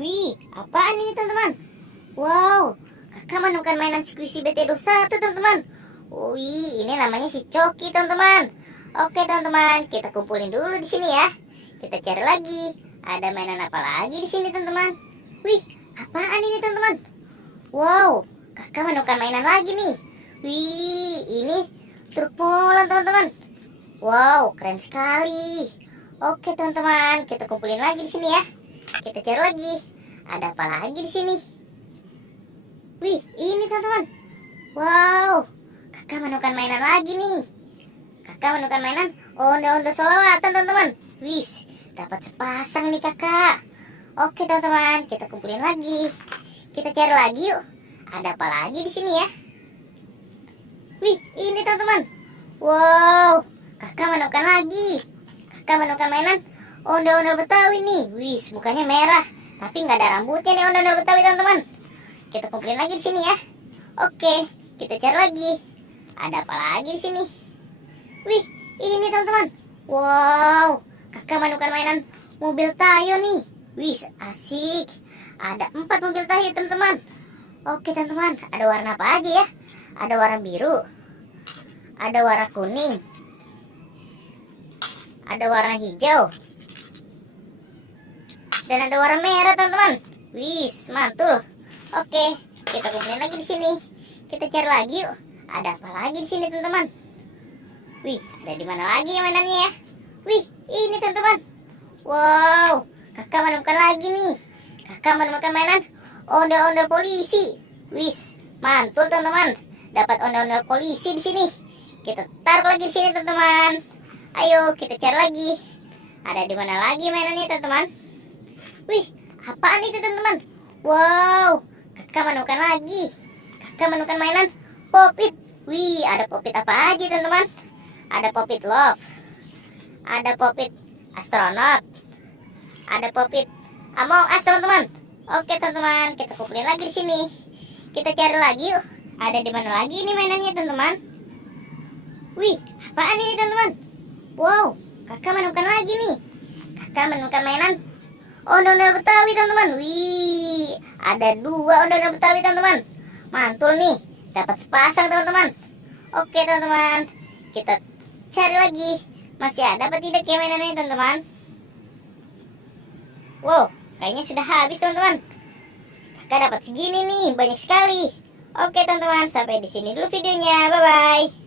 Wih, apaan ini teman-teman? Wow, kakak menemukan mainan Squishy BT21 teman-teman. Wih, ini namanya si Coki teman-teman. Oke teman-teman, kita kumpulin dulu di sini ya. Kita cari lagi. Ada mainan apa lagi di sini teman-teman? Wih, apaan ini teman-teman? Wow, kakak menemukan mainan lagi nih. Wih, ini truk molen teman-teman. Wow, keren sekali. Oke teman-teman, kita kumpulin lagi di sini ya. Kita cari lagi. Ada apa lagi di sini? Wih, ini teman-teman. Wow, kakak menemukan mainan lagi nih. Kakak menemukan mainan onda-onda solawatan teman-teman. Wih, dapat sepasang nih kakak. Oke teman-teman, kita kumpulin lagi. Kita cari lagi yuk. Ada apa lagi di sini ya? Wih, ini teman-teman. Wow, kakak menemukan lagi. Kakak menemukan mainan ondel-ondel Betawi nih. Wih, mukanya merah, tapi nggak ada rambutnya nih ondel-ondel Betawi teman-teman. Kita kumpulin lagi di sini ya. Oke, kita cari lagi. Ada apa lagi di sini? Wih, ini teman-teman. Wow, kakak menemukan mainan mobil Tayo nih. Wih, asik. Ada 4 mobil Tayo teman-teman. Oke teman-teman, ada warna apa aja ya? Ada warna biru, ada warna kuning, ada warna hijau, dan ada warna merah teman-teman. Wih, mantul. Oke, kita kumpulin lagi di sini. Kita cari lagi yuk. Ada apa lagi di sini teman-teman? Wih, ada di mana lagi ya mainannya ya? Wih, ini teman-teman. Wow, kakak menemukan lagi nih. Kakak menemukan mainan ondel-ondel polisi. Wih, mantul teman-teman. Dapat ondel-ondel polisi di sini. Kita taruh lagi di sini teman-teman. Ayo kita cari lagi. Ada di mana lagi mainannya teman-teman? Wih, apaan itu teman-teman? Wow, kakak menemukan lagi. Kakak menemukan mainan Pop-It. Wih, ada Pop-It apa aja teman-teman? Ada Pop-It Love, ada Pop-It Astronot, ada Pop-It Among Us teman-teman. Oke teman-teman, kita kumpulin lagi di sini. Kita cari lagi yuk. Ada di mana lagi ini mainannya teman-teman? Wih, apaan ini teman-teman? Wow, kakak menemukan lagi nih. Kakak menemukan mainan ondel-ondel Betawi teman-teman. Wih, ada 2 ondel-ondel Betawi teman-teman. Mantul nih, dapat sepasang teman-teman. Oke teman-teman, kita cari lagi. Masih ada apa tidak ya mainannya teman-teman? Wow, kayaknya sudah habis teman-teman. Kakak dapat segini nih, banyak sekali. Oke teman-teman, sampai di sini dulu videonya. Bye bye.